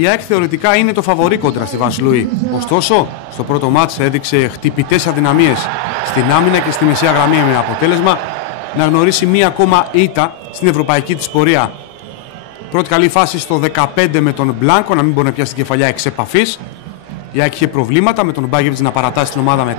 η ΑΕΚ θεωρητικά είναι το φαβορί κόντρα στη Βασλούη. Ωστόσο, στο πρώτο μάτς έδειξε χτυπητές αδυναμίες στην άμυνα και στη μεσαία γραμμή, με αποτέλεσμα να γνωρίσει μία ακόμα ήττα στην ευρωπαϊκή της πορεία. Πρώτη καλή φάση στο 15 με τον Μπλάνκο να μην μπορεί να πιάσει την κεφαλιά εξ επαφής. Η ΑΕΚ είχε προβλήματα με τον Μπάγεβιτς να παρατάσει την ομάδα με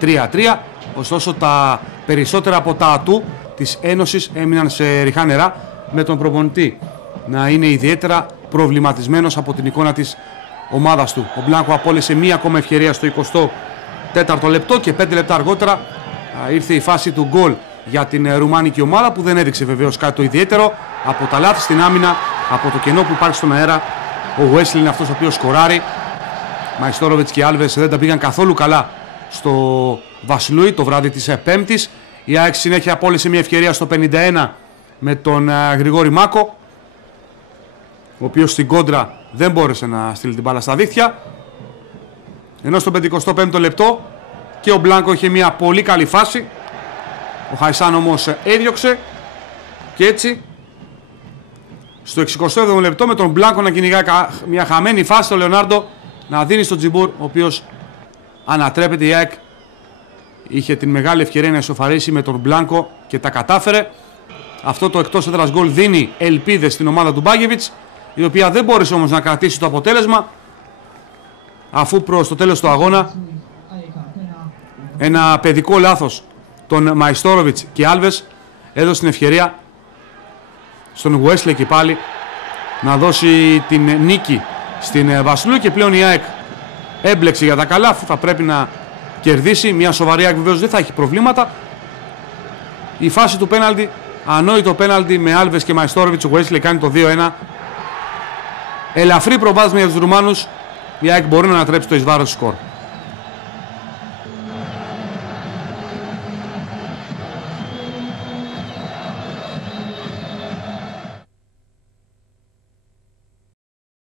4-3-3. Ωστόσο, τα περισσότερα από τα ατού της Ένωσης έμειναν σε ριχά νερά, με τον προπονητή να είναι ιδιαίτερα προβληματισμένος από την εικόνα της ομάδας του. Ο Μπλάνκο απόλυσε μία ακόμα ευκαιρία στο 24ο λεπτό και 5 λεπτά αργότερα ήρθε η φάση του γκολ για την ρουμάνικη ομάδα, που δεν έδειξε βεβαίως κάτι το ιδιαίτερο. Από τα λάθη στην άμυνα, από το κενό που υπάρχει στον αέρα, ο Wesley είναι αυτός ο οποίος σκοράρει. Μαϊστόροβιτς και Άλβες δεν τα πήγαν καθόλου καλά στο Βασλούι το βράδυ της Πέμπτης. Η ΑΕΚ συνέχεια απόλυσε μια ευκαιρία στο 51 με τον Γρηγόρη Μάκο, ο οποίος στην κόντρα δεν μπόρεσε να στείλει την μπάλα στα δίχτυα. Ενώ στο 55ο λεπτό και ο Μπλάνκο είχε μια πολύ καλή φάση. Ο Χαϊσάν όμως έδιωξε και έτσι στο 67ο λεπτό, με τον Μπλάνκο να κυνηγάει μια χαμένη φάση, ο Λεωνάρντο να δίνει στον Τζιμπούρ, ο οποίος ανατρέπεται. Η ΑΕΚ είχε την μεγάλη ευκαιρία να ισοφαρίσει με τον Μπλάνκο και τα κατάφερε. Αυτό το εκτός έδρας γκολ δίνει ελπίδες στην ομάδα του Μπάγεβιτς, η οποία δεν μπόρεσε όμως να κρατήσει το αποτέλεσμα, αφού προς το τέλος του αγώνα ένα παιδικό λάθος των Μαϊστόροβιτς και Άλβες έδωσε την ευκαιρία στον Wesley και πάλι να δώσει την νίκη στην Βασλού, και πλέον η ΑΕΚ έμπλεξε για τα καλά, αφού θα πρέπει να κερδίσει. Μια σοβαρή ΑΕΚ βεβαίως δεν θα έχει προβλήματα. Η φάση του πέναλτι, ανόητο πέναλτι με Άλβες και Μαϊστόροβιτς, ο Wesley κάνει το 2-1. Ελαφρύ προβάδισμα για τους Ρουμάνους, η ΑΕΚ μπορεί να ανατρέψει το εις βάρος σκορ.